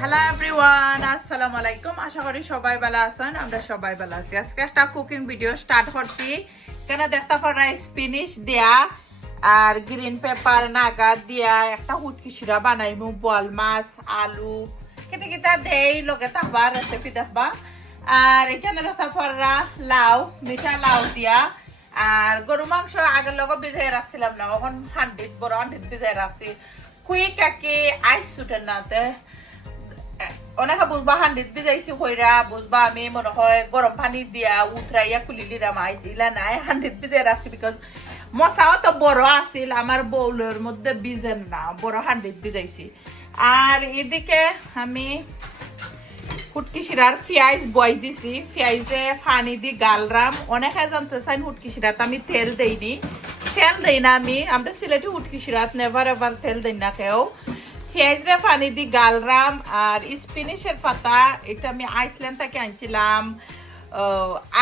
Hello everyone আসসালামু আলাইকুম আশা করি সবাই ভালো আছেন। আমরা সবাই ভালো আছি। আজকে একটা কুকিং ভিডিও স্টার্ট করছি। কেন দেখতে পারা স্পিনিশ দেয়া আর গ্রিন পেপার নাগা দিয়া একটা হুটকি শিরা বানাইমু বল মাছ, আলু। কেটে কেটে দেই, লগে থাকবা রেসিপি দেখবা। আর এখানে দেখতে পারা লাউ, মিঠা লাউ দিয়া। আর গরু মাংস আগের লগে ভিজাই রাখছিলাম না, এখন হান্ডিত বড় হান্ডিত ভিজাই রাখছি। কুইক আকি আইস ছুটের নাতে অনেকে বুঝবা হান্ডিত বিজাইছি কইরা বুঝবা আমি মনে হয় গরম পানি দিয়া উতরাইয়া কুলিলিরাম আইছি ইলা নাই হান্ডিত বিজাই রাখছি বিকজ মশাও তো বড় আছিল আমার বউলের মধ্যে বিজেন না বড় হান্ডিত বিজাইছি আর এদিকে আমি হুটকি শিরার বই দিছি পেঁয়াজে পানি দি গালরাম অনেকে জানতে চাই হুটকি শিরাত আমি তেল দেইনি তেল দেই না আমি আমরা সিলেটি হুটকি শিরাত নেভার এভার তেল দেই না কেউ পেঁয়াজরে পানি দি গালরাম আর স্পিনিশের পাতা, এটা আমি আইসল্যান্ড থেকে আনছিলাম।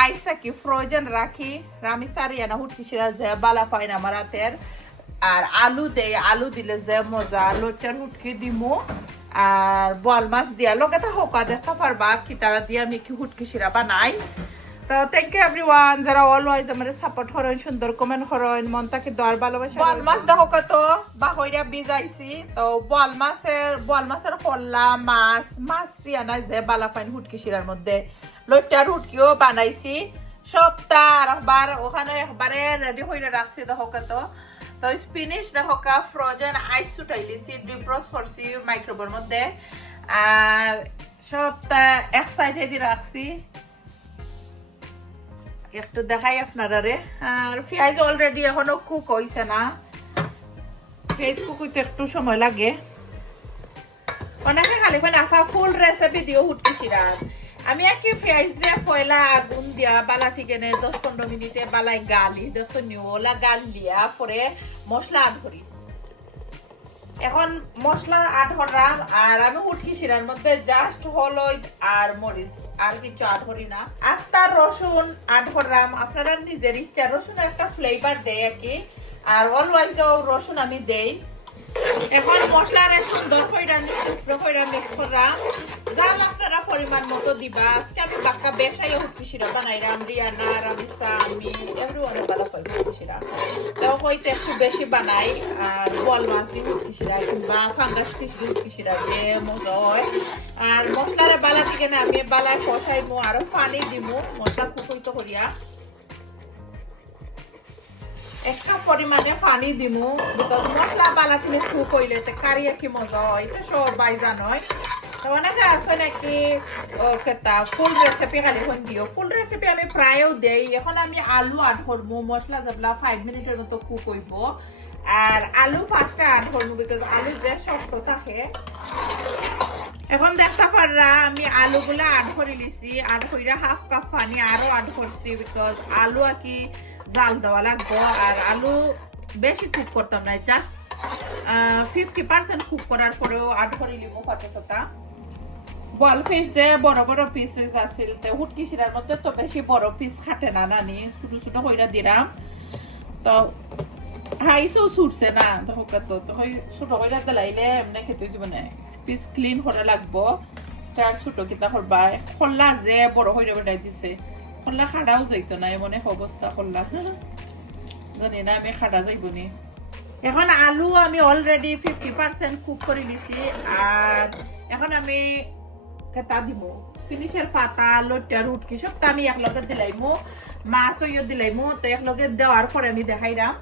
আইস কি ফ্রোজেন রাখি, রামি সারিয়ানা হুটকি শিরা যে বালা পাই না আমার হাতের। আর আলু দেই, আলু দিলে যে মজা, লোচার হুটকি দিমু। আর বল মাছ দিয়া লগে তা হোকা দেখা পারবা, কি তারা দিয়ে আমি কি হুটকি শিরা বানাই। তো থ্যাংক ইউ এভরিওয়ান যারা অলওয়াইজ আমার সাপোর্ট করেন সুন্দর কমেন্ট করেন মন তাকে দর ভালোবাসা বল মাছ দেখো কত বাহইরা বিজাইছি তো বল মাছের বল মাছের কল্লা মাছ মাছ রিয়ানা যে বালা পাইন হুটকি শিরার মধ্যে। লইটার হুটকিও বানাইছি। সবটা একবার ওখানে একবারে রেডি হইলে রাখছি দেখো কত। তো স্পিনিশ দেখো কা ফ্রোজেন আইস ছুটাইলিছি ডিপ্রস করছি মাইক্রোবের মধ্যে। আর সবটা এক সাইডে দিয়ে রাখছি। একটু দেখাই আপনারা রে আর পেঁয়াজ অলরেডি এখনও কুক হইছে না। পেঁয়াজ কুক হইতে একটু সময় লাগে। অনেকে খালি মানে আফা ফুল রেসিপি দিও হুটকি সিরাজ। আমি একে পেঁয়াজ দিয়ে পয়লা আগুন দিয়া বালা থেকে দশ পনেরো মিনিটে বালাই গালি, দেখো ওলা গাল দিয়া পরে মশলা আড করি। এখন মশলা আড হরাম, আর আমি উঠি শিরার মধ্যে জাস্ট হলুদ আর মরিচ, আর কিছু আড হরি না। আস্তা, রসুন আড হরাম, আপনারা নিজের ইচ্ছা রসুন একটা ফ্লেভার দেয় আর কি। আর অলওয়াইজ রসুন আমি দেই। এখন মশলার সুন্দর কইরা টুকরো কইরা মিক্স করলাম জাল আপনারা পরিমাণ মতো দিবা। আজকে আমি বাক্কা বেশাই হুটকি শিরা বানাইলাম রিয়ানা রামিসা আমি এভরিওয়ান ভালো পাই হুটকি শিরা তো হইতে একটু বেশি বানাই। আর বল মাছ দিয়ে হুটকি শিরা কিংবা ফাঙ্গাস ফিস দিয়ে হুটকি যে মজা হয়। আর মশলার বালা থেকে না আমি বালায় কষাইমু, আরও পানি দিমু। মশলা কুকুইতো করিয়া একটা পরিমাণে পানি দিমু বিকজ মশলা বালাখিনি খুব হইলে তে কারিয়া কি মজা হয় এটা সবাই জানয় তো অনেকে আছে নাকি কেতা ফুল রেসিপি খালি হন দিও ফুল রেসিপি আমি প্রায়ও দেই, এখন আমি আলু আড করব মশলা যাবলা ফাইভ মিনিটের মতো কুক হইব আর আলু ফার্স্টে আড করব বিকজ আলু যে শক্ত থাকে এখন দেখতে পাররা আমি আলুগুলা আড করে লিছি আড কইরা হাফ কাপ পানি আরও আড করছি বিকজ আলু আর জাল দেওয়া লাগবো, আর আলু বেশি কুক করতাম না জাস্ট ফিফটি পার্সেন্ট কুক করার পরেও আড করে লিবো ফাতে বল পিস যে বড় বড় পিস আছিল হুটকি শিরার মধ্যে তো বেশি বড় পিস খাটে না নানি, ছোট ছোট কইরা দিলাম তো হাইসেও ছুটছে না, তখন তো তখন ছোট কইরা দিলাইলে এমনি খেতে দিব না। পিস ক্লিন করা লাগবো, তার ছোট কিতা করবা খোলা যে বড় হইরা বেটাই দিছে। খোল্লা খাড়াও যাইতো না এমন এক অবস্থা খোল্লা জানি না, আমি খাড়া যাইব নি। এখন আলু আমি অলরেডি ফিফটি পার্সেন্ট কুক করে নিছি, আর এখন আমি কেতা দিব? স্পিনিশের পাতা লইটা রুটকি সবটা আমি একলগে দিলাইমু মাছও ইয়ে দিলাইমু, তো একলগে দেওয়ার পরে আমি দেখাইলাম।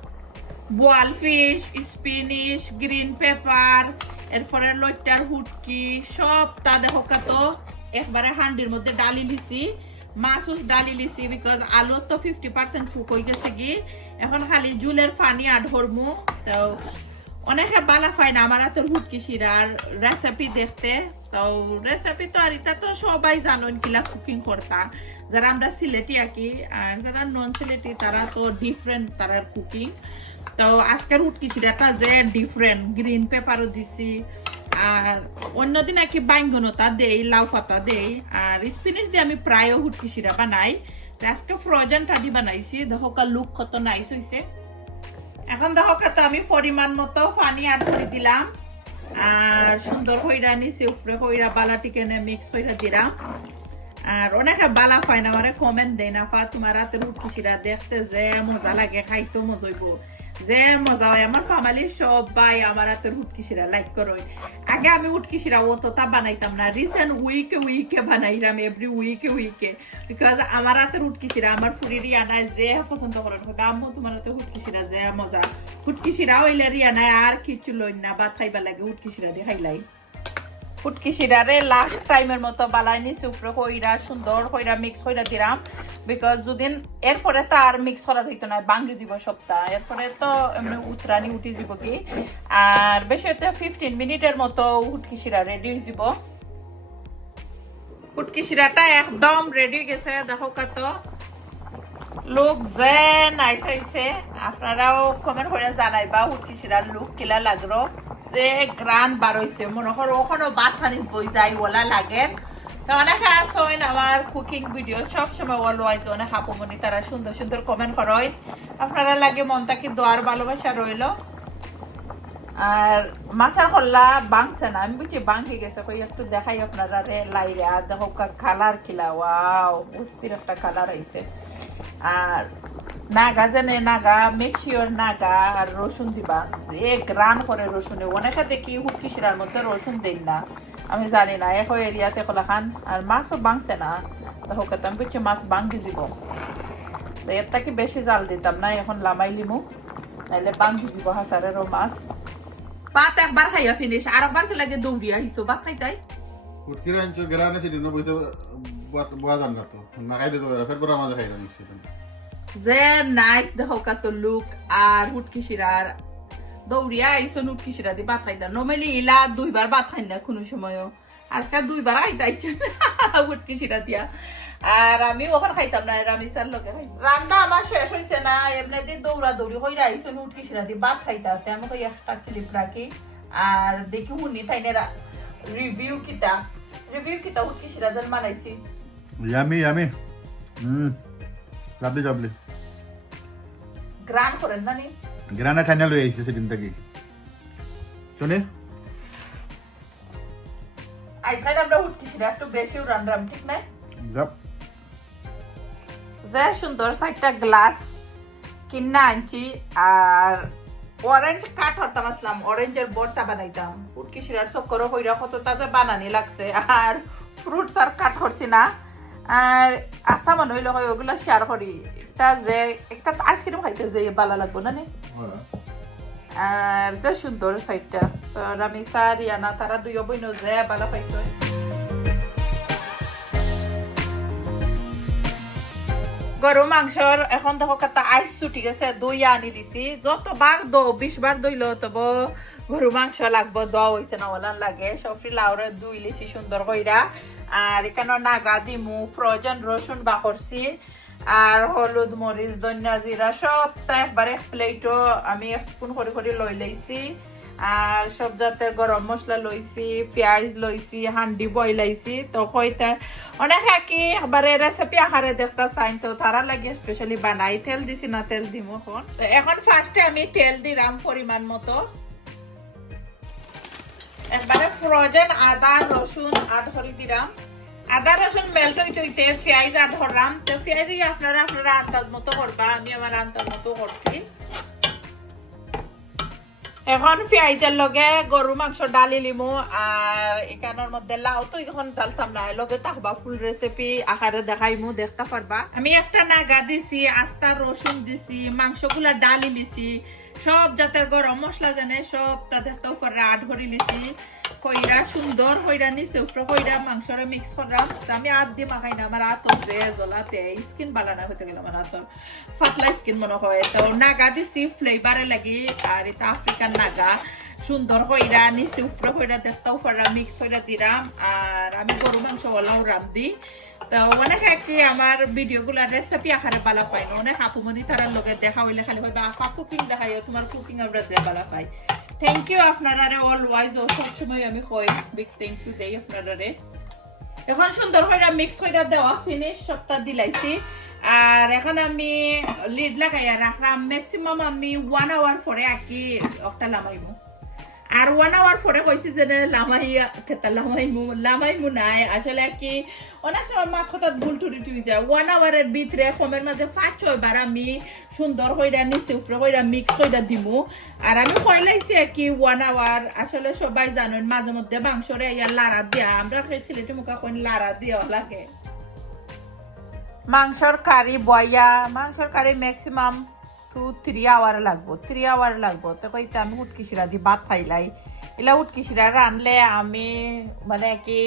বোয়াল ফিশ স্পিনিশ গ্রিন পেপার এরপরে লইটার হুটকি, সব তা দেখো কত একবারে হান্ডির মধ্যে ডালি লিছি মাছ ডালি লিছি বিকজ আলু তো ফিফটি পার্সেন্ট কুক হয়ে গেছে কি এখন খালি জুলের পানি আর হরমু তো অনেকে বালা পায় না, আমার হাতের হুটকি শিরার রেসিপি দেখতে। তো রেসিপি তো আর এটা তো সবাই জানেন কিলা কুকিং করতা। যারা আমরা সিলেটি আঁকি আর যারা নন সিলেটি তারা তো ডিফারেন্ট তারা কুকিং তো আজকের হুটকি শিরাটা যে ডিফারেন্ট গ্রিন পেপারও দিছি আর অন্যদিন আর কি বাইঙ্গনতা দেই, লাউ পাতা দেই। আর স্পিনিশ দিয়ে আমি প্রায় হুটকি শিরা বানাই। তো আজকে ফ্রোজেনটা দিয়ে বানাইছি। দেখো লুক কত নাইস হইছে। এখন দেখো কত আমি পরিমাণ মতো পানি অ্যাড করে দিলাম। আর সুন্দর কইরা নিচে উপরে কইরা বালা টিকেনে মিক্স কইরা দিলাম। আর অনেকে বালা পায় না মানে কমেন্ট দেয় না, ফা, তোমার রাতের উটকিসিরা দেখতে যে মজা লাগে খাইতো মজা হইব। যে মজা হয় আমার ফ্যামিলির সবাই আমার হাতের উটকিসিরা লাইক করো। আগে আমি উটকিসিরা অতটা বানাইতাম না। রিসেন্ট উইকে উইকে বানাইলাম এভরি উইকে উইকে বিকজ আমার হাতের উটকিসিরা আমার ফুরি রিয়ানায় যে পছন্দ করেন আম্মু তোমার হাতে শিরা যে মজা। উটকিসিরা হইলে রিয়ানায় আর কিছু লইন না বা খাইবা লাগে উটকিসিরা দিয়ে খাইলাই। ফুটকি শিরারে লাস্ট টাইমের মতো বালাই নিচে উপরে কইরা, সুন্দর কইরা মিক্স কইরা দিলাম বিকজ যদিন, এরপরে তো আর মিক্স করা যাইতো না, ভাঙ্গি যাব সপ্তাহ এরপরে তো এমনি উতরানি উঠি যাব কি। আর বেশি একটা ফিফটিন মিনিটের মতো উটকি শিরা রেডি হয়ে যাব। উটকি শিরাটা একদম রেডি হয়ে গেছে, দেখো কত। লোক যে নাইস আইছে আপনারাও কমেন্ট করে জানাইবা উটকি শিরার লুক কিলা লাগল। যে গ্রান বার হয়েছে মনে করো ওখানে ভাত পানি বই যায়, ওলা লাগে। তো অনেকে আসেন আমার কুকিং ভিডিও সব সময় ওল ওয়াইজ অনেক হাপমনি তারা সুন্দর সুন্দর কমেন্ট করেন আপনারা লাগে মনটাকে দোয়ার ভালোবাসা রইল আর মাছের কল্লা বাংছে না। আমি বুঝছি বাংকে গেছে। কই, একটু দেখাই আপনারা রে লাইরে আর দেখো কালার কিলা ওয়াও অস্থির একটা কালার আইছে আর নাগা জানে নাগা মেক শিওর নাগা আর রসুন দিবা। যে গ্রান করে রসুনে। অনেকে দেখি হুটকি শিরার মধ্যে রসুন দেন না। আমি জানি না এখন এরিয়াতে কলা খান। আর মাছও বাংছে না। কত আমি বুঝছি মাছ বাঙ্গি দিব। তো এর থেকে বেশি জাল দিতাম না, এখন লামাই লিমু। নাইলে বাঙ্গি দিব হাসারেরও মাছ। পাত একবার খাইয়া ফিনিশ। আর একবার কি লাগে দৌড়িয়া আহিছো। ভাত খাইতাই? উটকিরা আনছো গেরানে ছিল না বইতে তো না খাইলে তো ফের আমাদের খাইলাম যে নাইস দেখো কত লুক আর হুটকি শিরার। দৌড়িয়া আইসো হুটকি শিরা দি ভাত খাইতা নর্মালি ইলা দুইবার ভাত খাই না কোনো সময়ও। আজকে দুইবার খাইতে আইছে। হুটকি শিরা দিয়া। আর আমি ওখানে খাইতাম না, রামিসার লোকে খাই। রান্না আমার শেষ হয়েছে না, এমনি দিয়ে দৌড়া দৌড়ি হইরা আইসো হুটকি শিরা দি ভাত খাইতা তে আমাকে একটা ক্লিপ রাখি। আর দেখি শুনি তাই রিভিউ কিতা। রিভিউ কিতা হুটকি শিরা যেন বানাইছি। Yummy yummy hmm lovely lovely গ্রান করেন না নি গ্রানা ঠান্ডা লই আইছে সেদিন থেকে। শুনে? আইসাইড আমরা উঠতেছি না একটু বেশি রান্নাম ঠিক নাই? গাপ যে সুন্দর চারটা গ্লাস কিনা আনছি আর অরেঞ্জ কাঠ হরতাম আসলাম। অরেঞ্জের বড়টা বানাইতাম। উটকি শিরার সব করো হইরা কত তাতে বানানি লাগছে। আর ফ্রুটস আর কাঠ করছি না। আর আঠা মনে হইলে হয় ওগুলো শেয়ার করি একটা যে একটা আইসক্রিম খাইতে যে ভালো লাগবো না নে? আর যে সুন্দর সাইডটা তো রামিসা রিয়ানা তারা দুই বইন যে ভালো পাইছে। গরু মাংসর এখন দেখো কত আইস ছুটি গেছে দই আনি দিছি। যতবার দো বিশ বার দইল তব গরু, মাংস লাগবো, দোয়া হয়েছে না ওলান লাগে। সফরি লাউরে দুই লিছি সুন্দর কইরা। আর এখানে নাগা দিমু, ফ্রোজেন রসুন বা করছি। আর হলুদ, মরিচ, ধনিয়া জিরা সবটা একবারে প্লেটও আমি এক স্পুন করে করে লই লাইছি। আর সব জাতের গরম মশলা লইছি, পেঁয়াজ লইছি, হান্ডি বইলাইছি তো হইতে অনেক কি একবারে রেসিপি আকারে দেখতে চাইন। তো তারা লাগে স্পেশালি বানাই। তেল দিছি না, তেল দিম এখন। তো এখন ফার্স্টে আমি তেল দিলাম পরিমাণ মতো। একবারে ফ্রোজেন আদা, রসুন আদ করে দিলাম। আদা, রসুন মেল্ট হইতে হইতে পেঁয়াজ আদ ধরলাম। তো পেঁয়াজ আপনারা আপনারা আন্দাজ মতো করবা, আমি আমার আন্দাজ মতো করছি। এখন পেঁয়াজের লগে গরু মাংস, ডালি, লিমু আর এখানের মধ্যে লাউ তো এখন ডালতাম না। এর লগে তাকবা ফুল রেসিপি আকারে দেখাইমু, দেখতে পারবা। আমি একটা নাগা দিছি, আস্তা, রসুন দিছি, মাংসগুলা ডালি লিছি সব জাতের গরম মশলা জানে, সব তা দেখতে উপরে আট ভরি লিছি কইরা সুন্দর হইরা নিচে উপরে কইরা মাংসরে মিক্স করলাম আমি আত দিয়ে মাখাই না, আমার আত যে জ্বলাতে স্কিন বালানা হতে গেল আমার আতর। পাতলা স্কিন মনে হয়। তো নাগা দিছি ফ্লেভারে লাগি, আর এটা আফ্রিকান নাগা। সুন্দর কইরা নিচে উপরে কইরা দেখতে উপরে মিক্স কইরা দিলাম আর আমি গরু মাংস ওলাও রাম দি অনেক কি, আমার ভিডিও গুলা রেসিপি আকারে বালা পাই না। অনেক তারার লগে দেখা হইলে খালি হয় বা কুকিং দেখাই তোমার কুকিং আমরা যে বালা পাই। থ্যাংক ইউ আপনারা অল ওয়াইজ ও আমি কই বিগ থ্যাংক ইউ দেই আপনারা এখন সুন্দর করে মিক্স করে দেওয়া ফিনিশ সবটা দিলাইছি। আর এখন আমি লিড লাগাইয়া রাখলাম। ম্যাক্সিমাম আমি ওয়ান আওয়ার পরে আকি একটা নামাইবো আর ওয়ান আওয়ার পরে কইছি যে লামাই খেতা লামাই মু লামাই মু নাই। আসলে কি, অনেক সময় মাত কথা ভুল টুরি টুই যায়। ওয়ান আওয়ারের ভিতরে কমের মাঝে পাঁচ ছয় বার আমি সুন্দর কইরা নিচে উপরে কইরা মিক্স কইরা দিমু। আর আমি কইলাইছি কি ওয়ান আওয়ার আসলে সবাই জানেন, মাঝে মধ্যে মাংসরে ইয়ার লাড়া দিয়া, আমরা সিলেটি মুখা কইন লাড়া দিয়া লাগে। মাংসর কারি বয়া, মাংসর curry maximum two three hour লাগবো থ্রি আওয়ার লাগবো। তো কইতে আমি উটকিসিরা দি ভাত খাইলাই। এলা উটকিসিরা রানলে আমি মানে কি,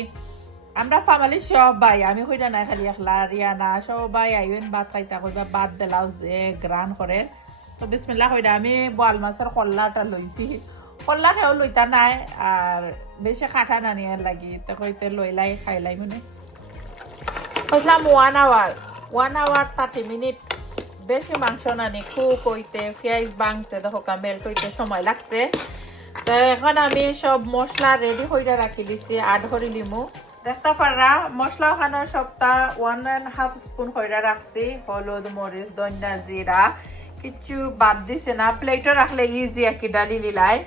আমরা ফামালি সবাই, আমি কইটা নাই খালি একলা, রিয়ানা, সবাই আইবেন ভাত খাইতা কইবা, ভাত দিলাও যে গ্রান করে। তো বিসমিল্লা কইটা আমি বোয়াল মাছের কল্লাটা লইছি। কল্লা খেয়েও লইতা নাই, আর বেশি খাটা না নিয়ে লাগি। তো কইতে লইলাই, খাইলাই মানে। কইলাম one hour one hour thirty minute বেশি মাংস নানি খুব হইতে পেঁয়াজ বাংতে, দেখো মেল্ট হইতে সময় লাগছে। তো এখন আমি সব মশলা রেডি হইতে রাখি দিছি আট হরি লিমু দেখতে পারা মশলা ওখানে সবটা ওয়ান অ্যান্ড হাফ স্পুন হইরা রাখছি, হলুদ, মরিচ দন্যা জিরা কিছু বাদ দিছে না। প্লেটে রাখলে ইজি একই ডালি লিলাই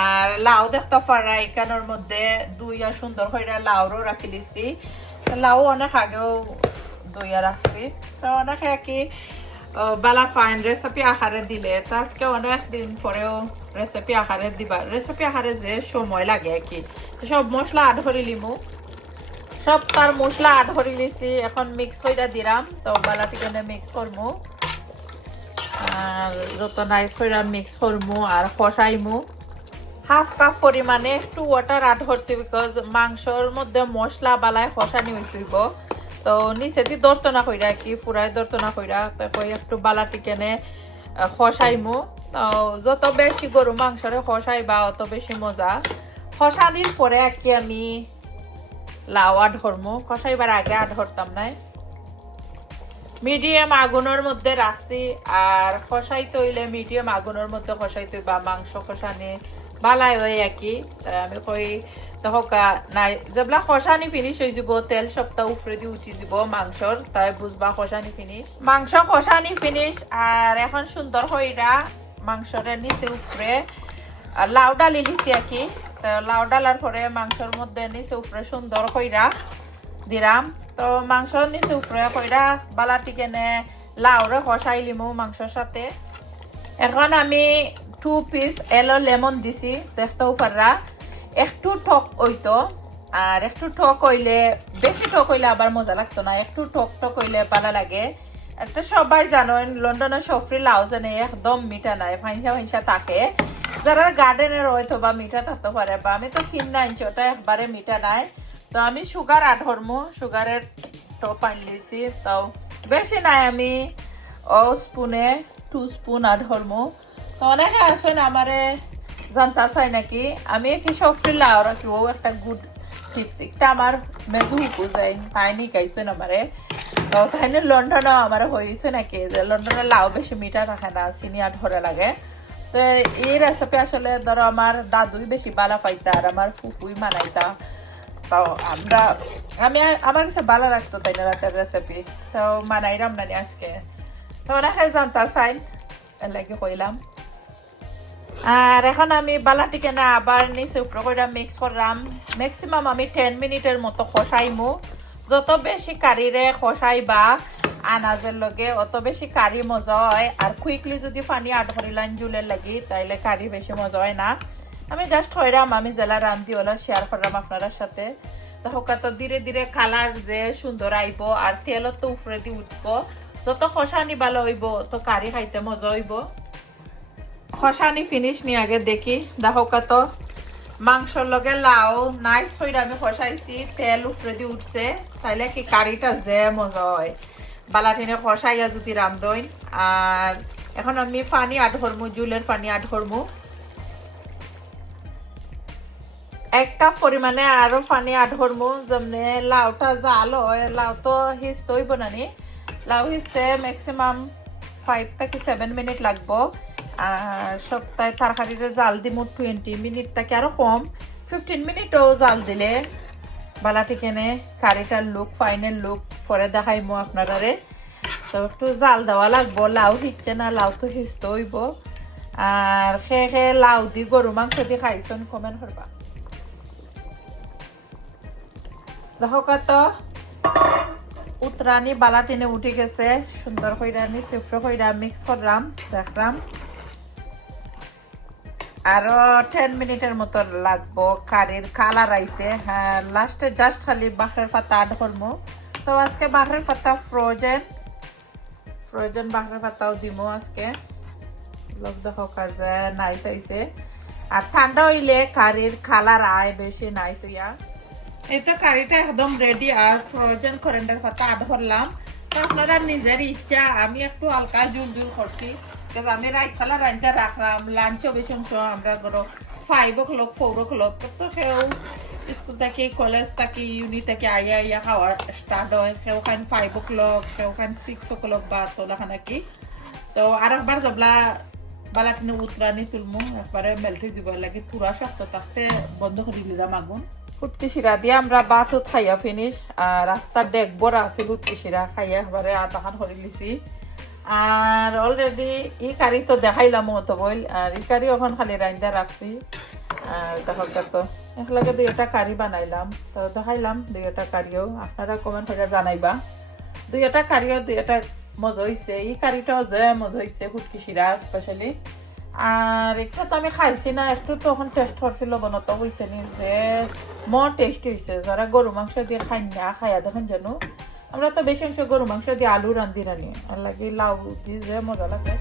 আর লাউ দেখতে পারা এখানের মধ্যে দুই আর সুন্দর হইরা লাউরও রাখি দিছি। লাউ অনেক আগেও দইয়া রাখছি। তো অনেক কি বালা ফাইন রেসিপি আকারে দিলে। তো আজকে অনেক দিন পরেও রেসিপি আকারে দিবা। রেসিপি আকারে যে সময় লাগে আর কি। সব মশলা আড করে লিমু। সব তার মশলা আড করে লিছি এখন মিক্স হইটা দিলাম তো বালা টিকেনে মিক্স করমু আর যত নাইস করে মিক্স করমু আর কষাইমু হাফ কাপ পরিমাণে একটু ওয়াটার আড করছি বিকজ মাংসর মধ্যে মশলা বালায় খসানি হইতেইব তো নিচে দি দর্ত না কইরা কি পুরাই দর্ত না কইরা তারপর একটু বালাটি কেনে খসাইমু। তো যত বেশি গরু মাংসরে খসাইবা, অত বেশি মজা। খসানির পরে আর কি আমি লাউ ধরমু খসাইবার আগে আড ধরতাম নাই। মিডিয়াম আগুনের মধ্যে রাখছি আর খসাই তৈলে মিডিয়াম আগুনের মধ্যে খসাই তৈবা মাংস খসানি। বালাই হয় একই। তাই আমি কই তহকা নাই, যেবলা খসানি ফিনিশ হয়ে যাব, তেল সপ্তাহ উফরে দিয়ে উঠি যাব মাংসর, তাই বুঝবা খসানি ফিনিশ মাংস খসানি ফিনিশ আর এখন সুন্দর হইরা মাংসরে নিচে উফরে আর লাউ ডালি লিছি আর কি তো লাউ ডালার পরে মাংসর মধ্যে নিচে উপরে সুন্দর কইরা দিলাম তো মাংস নিচে উপরে কইরা বালাটি কেনে লাউরে কষাই লিমু মাংসর সাথে। এখন আমি টু পিস এলো লেমন দিছি দেখতেও পাররা একটু টক হইতো, আর একটু টক হইলে, বেশি টক হইলে আবার মজা লাগতো না। একটু টক টক হইলে ভালো লাগে। একটা সবাই জানেন লন্ডনের সফরি লাউ জানে একদম মিঠা নাই, ফাইনসা ফাইনসা থাকে। যারা গার্ডেনের হয়তো বা মিঠা থাকতে পারে, বা আমি তো কিনা আনছি, ওটা একবারে মিঠা নাই। তো আমি সুগার আট হরমু সুগারের টপ আনলিছি তো বেশি নাই আমি। ও স্পুনে টু স্পুন আট হরমু তো অনেকে আছেন আমারে জানতা চাই নাকি? আমি কি সব লাউ রাখি ও একটা গুড টিপস একটা আমার মেঘু যাই তাই নি গাইছেন আমারে তো তাই লন্ডনও আমার হয়েছে নাকি? যে লন্ডনে লাউ বেশি মিঠা থাকে না, চিনি আর ধরে লাগে। তো এই রেসিপি আসলে ধরো আমার দাদুই বেশি বালা পাইতা আর আমার ফুফুই মানাইতা। তো আমরা আমি আমার কাছে ভালো লাগতো তাই না রাতের রেসিপি তো মানাইরাম নানি আজকে। তো ওরা জানতা চাই লাগে কইলাম। আর এখন আমি বালাটিকে না আবার নিচে উপরে মিক্স করলাম। ম্যাক্সিমাম আমি টেন মিনিটের মতো খসাইমু যত বেশি কারিরে খসাইবা আনাজের লগে অত বেশি কারি মজা হয়। আর কুইকলি যদি পানি আট করিলাম জুলের লাগি, তাইলে কারি বেশি মজা হয় না। আমি জাস্ট হইরাম, আমি জেলা রান্ধি ওলা শেয়ার করলাম আপনার সাথে। হোকা তো ধীরে ধীরে কালার যে সুন্দর আইব, আর তেলত তো উপরে দিয়ে উঠবো। যত খসা ভালো হইব তো কারি খাইতে মজা হইব। খসানি ফিনিশ নি আগে দেখি। দেখোকা তো মাংসর লগে লাউ। নাইস হইরা আমি খসাইছি। তেল উপরে দিয়ে উঠছে। তাইলে কি কারিটা যে মজা হয়। বালাঠিনে খসাইয়া যদি রামদইন আর এখন আমি পানি আট হরমু, জুলের পানি আট হরমু। এক কাপ পরিমাণে আরও পানি আট হরমু, যেমনি লাউটা জাল হয়। লাউ তো হিসতে হইব নানি লাউ হিসতে ম্যাক্সিমাম ফাইভ থেকে সেভেন মিনিট লাগবো। আর সপ্তাহে তরকারিটা জাল দিমু টোয়েন্টি মিনিট থেকে আরও কম? ফিফটিন মিনিটও জাল দিলে। বালাটি কেনে কারিটার লুক ফাইনাল লুক পরে দেখাইমু আপনারারে। তো একটু জাল দেওয়া লাগবো, লাউ হিচ্ছে না, লাউ তো হিসতে হইব। আর সে সে লাউ দি গরু মাংস দি খাইছন কমেন্ট করবা। দেখো কত উতরানি বালা টেনে উঠে গেছে, সুন্দর কইরানি সিফ্র কইরা মিক্স করলাম, দেখলাম। আরও টেন মিনিটের মতো লাগবো। কারির কালার আইতে হ্যাঁ লাস্টে জাস্ট খালি বাখরের পাতা আড করব তো আজকে বাখরের পাতা ফ্রোজেন ফ্রোজেন বাখরের পাতাও দিমো আজকে। লোক দেখো কাজে নাইস আইছে। আর ঠান্ডা হইলে কারির কালার আয় বেশি নাইস হইয়া। এই তো কারিটা একদম রেডি আর ফ্রোজেন করেন্ডার পাতা আড করলাম। তো আপনারা নিজের ইচ্ছা, আমি একটু হালকা জুল জুল করছি। কারণ আমি রাইট ফেলা রাইনটা রাখলাম লাঞ্চও বেশি অংশ আমরা ধরো five o'clock four o'clock তো সেও স্কুল থেকে কলেজ থেকে ইউনি থেকে আইয়া আইয়া খাওয়া স্টার্ট হয়। সেও খান ফাইভ ও ক্লক সেও খান সিক্স ও ক্লক বা তোলা খান কি। তো আর একবার জবলা বালাটিনে উতরানি তুলমু, একবারে মেল্টি দিব লাগে পুরা শক্ত থাকতে বন্ধ করে দিলাম আগুন। ফুটকি শিরা দিয়ে আমরা বাথুত খাইয়া ফিনিশ আর রাস্তার ডেক বড় আছে ফুটকি শিরা খাইয়া একবারে আটাখান করে লিছি আর অলরেডি ই কারি তো দেখাইলাম মতো বইল, আর ই কারি ওখান খালি রাইন্দা রাখছি। আর দেখো তো একলাগে দুই একটা কারি বানাইলাম, তো দেখাইলাম দুই একটা কারিও, আপনারা কমেন্ট করে জানাইবা। দুই একটা কারিও দুই একটা মজা হয়েছে এই কারিটাও যে মজা হয়েছে ফুটকি শিরা স্পেশালি আর একটু তো আমি খাইছি না, একটু তো এখন টেস্ট করছিল বনত হয়েছে নি, যে মন টেস্ট হয়েছে যারা গরু মাংস দিয়ে খাই না খাইয়া দেখেন জানো। আমরা তো বেশি অংশ গরু মাংস দিয়ে আলু রান্ধি রানি আর লাগে লাউ দিয়ে মজা লাগে।